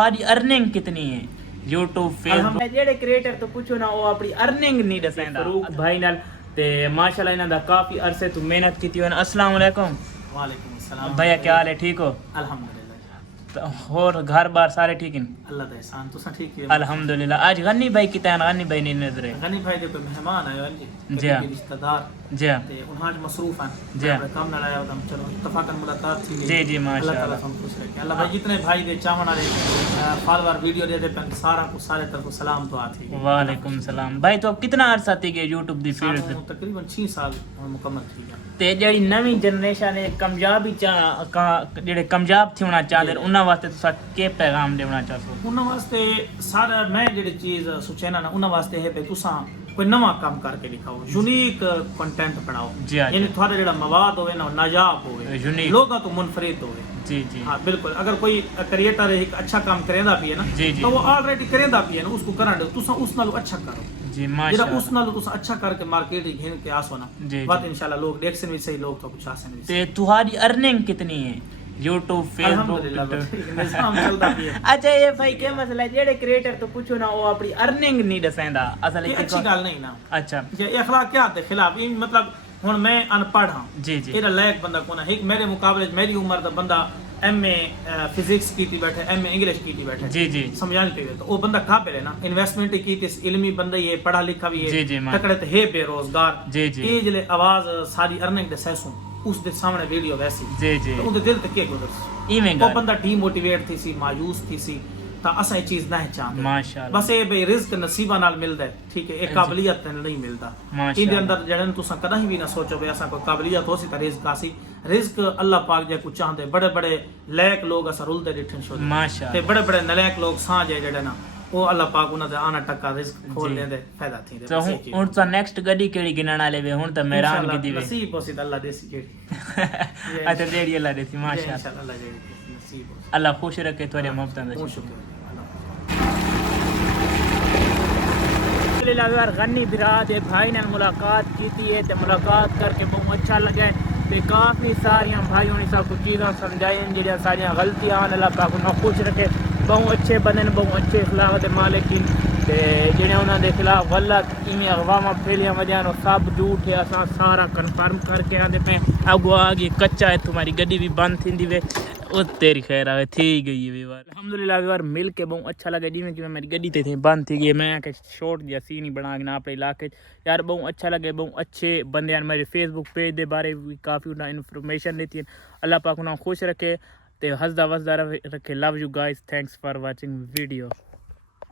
ਤੁਹਾਡੀ ਅਰਨਿੰਗ ਕਿਤਨੀ ਹੈ YouTube Facebook ਜਿਹੜੇ ਕ੍ਰੀਏਟਰ ਤੋਂ ਪੁੱਛੋ ਨਾ ਉਹ ਆਪਣੀ ਅਰਨਿੰਗ ਨਹੀਂ ਦੱਸਦਾ ਫਰੂਕ ਭਾਈ ਨਾਲ ਤੇ ਮਾਸ਼ਾਅੱਲਾ ਇਹਨਾਂ ਦਾ ਕਾਫੀ ਅਰਸੇ ਤੋਂ ਮਿਹਨਤ ਕੀਤੀ ਹੋਈ। अस्सलाम वालेकुम। वालेकुम अस्सलाम भैया क्या हाल है, ठीक हो? अल्हम्दुलिल्लाह और घर बार सारे ठीक हैं? अल्लाह दा एहसान तुसा ठीक है अल्हम्दुलिल्लाह। आज गन्नी भाई कितना है? गन्नी भाई नहीं नजर है। गनी भाई दे कोई मेहमान आए जी जी हाँ। रिश्तेदार जी हाँ ते उन्हां मसरूफ हैं जी हाँ। काम ना आया हम चलो इत्तफाकन मुलाकात थी जी जी अल्लाह ताला माशाल्लाह। हम खुश रखे। अल्लाह भाई जितने भाई दे चावण वाले फॉलोअर वीडियो दे दे पन सारा को सारे तरफ सलाम दुआ थी। वालेकुम सलाम। भाई तो कितना अरसा थी गए YouTube दी फील्ड ते? तकरीबन 6 साल मुकम्मल थी गया। ਤੇ ਜਿਹੜੀ ਨਵੀਂ ਜਨਰੇਸ਼ਨ ਹੈ ਕਾਮਯਾਬੀ ਜਿਹੜੇ ਕਾਮਯਾਬ ਥੋਣਾ ਚਾਹਦੇ ਉਹਨਾਂ ਵਾਸਤੇ ਤੁਸੀਂ ਕੀ ਪੈਗਾਮ ਦੇਣਾ ਚਾਹੋ? ਉਹਨਾਂ ਵਾਸਤੇ ਸਾਰਾ ਮੈਂ ਜਿਹੜੀ ਚੀਜ਼ ਸੁਚੇਨਾ ਨਾ ਉਹਨਾਂ ਵਾਸਤੇ ਹੈ ਵੀ ਤੁਸੀਂ ਕੋਈ ਨਵਾਂ ਕੰਮ ਕਰਕੇ ਦਿਖਾਓ, ਯੂਨੀਕ ਕੰਟੈਂਟ ਬਣਾਓ, ਯਾਨੀ ਤੁਹਾਡਾ ਜਿਹੜਾ ਮਵਾਦ ਹੋਵੇ ਨਾ ਨਾਯਾਬ ਹੋਵੇ, ਲੋਕਾਂ ਤੋਂ ਮੁਨਫਰਿਦ ਹੋਵੇ। जी जी हाँ बिल्कुल। अगर कोई क्रिएटर एक अच्छा काम करेंदा भी है ना तो वो ऑलरेडी करेंदा भी है ना उसको करा दो तुसा उस नालों अच्छा करो जी माशाल्लाह। जेड़ा उस नालों तुसा अच्छा करके मार्केट घेन के आसो ना बात इंशाल्लाह लोग देखसन भी सही लोग तो कुछ आसन भी। ते तुम्हारी अर्निंग कितनी है YouTube Facebook? निजाम चलदा भी है। अच्छा ये भाई क्या मसला है जेड़े क्रिएटर तो पूछो ना वो अपनी अर्निंग नहीं दसैंदा असल ये अच्छी गल नहीं ना। अच्छा ये अखलाकियात के खिलाफ ये मतलब हुन मैं अनपढ़ हां जी जी एदा लायक बंदा कोना एक मेरे मुकाबले मेरी उम्र दा बंदा MA फिजिक्स की बैठे MA इंग्लिश की बैठे जी जी समझाने पे तो वो बंदा काबिल है ना इन्वेस्टमेंट की इल्मी बंदा ये पढ़ा लिखा भी जी जी है तकड़े ते है बेरोजगार जी जी ये जले आवाज सारी अर्निंग दे सैसू उस दे सामने वीडियो वैसी जी जी तो उनके दिल ते के गुजर इवें वो बंदा डीमोटिवेट थी सी मायूस थी सी ता असा ये चीज नहीं चाहते माशाल्लाह। बस ये बे रिस्क नसीबा नाल मिलदा है ठीक है एक काबिलियत नहीं मिलदा इनके अंदर जड़न तुसा कदा भी ना सोचो बे असा कोई काबिलियत हो सी ता रिस्क आसी रिस्क अल्लाह पाक जे कुछ चाहते बड़े बड़े लायक लोग असा रुलते डिठन शो माशाल्लाह ते बड़े बड़े नलायक लोग साजे जड़े ना वो अल्लाह पाक उन्हां दे आना टक्का रिस्क खोल देंदे फायदा थी तो हुन तो नेक्स्ट गड्डी केड़ी गिनण वाले वे हुन तो मैदान की दीवे नसीब होसी ता अल्लाह देसी केड़ी अच्छा देड़ी अल्लाह देसी माशाल्लाह इंशाल्लाह अल्लाह जेड़ी नसीब हो अल्लाह खुश रखे तोरे मोहब्बत दा शुक्र यार गन्नी बिरा दे भाई ने मुलाकात की है तो मुलाकात करके बहुत अच्छा लगे ते काफ़ी सारिया भाइयों ने सब कुछ चीज़ा समझाई जो सारिया गलतियां अल्लाह पाक उन्हें खुश रखे। बहुत अच्छे बंदे ने बहुत अच्छे अखलाक के मालिक ते जिन्हें उन्होंने खिलाफ गलत इवें अफवाह फैलिया वजह सब झूठ है असा सारा कन्फर्म करके आते पे अगो आ गई कच्चा है तुम्हारी गड्डी भी बंद थी वे वो तेरी खैर आवे थी गई है व्यवहार अल्हम्दुलिल्लाह व्यवहार मिल के बहुत अच्छा लगा जिमें कि मेरी गड्डी थे बंद थी गई मैं के शॉर्ट या सीन ही बना के ना अपने इलाके यार बहुत अच्छा लगे बहुत अच्छे बंदे यार मेरे फेसबुक पेज के बारे भी काफ़ी उन्हें इन्फॉर्मेशन देती है अल्लाह पाक उन्हें खुश रखे ते हंसदा वसदा रखे। Love you guys thanks for watching video.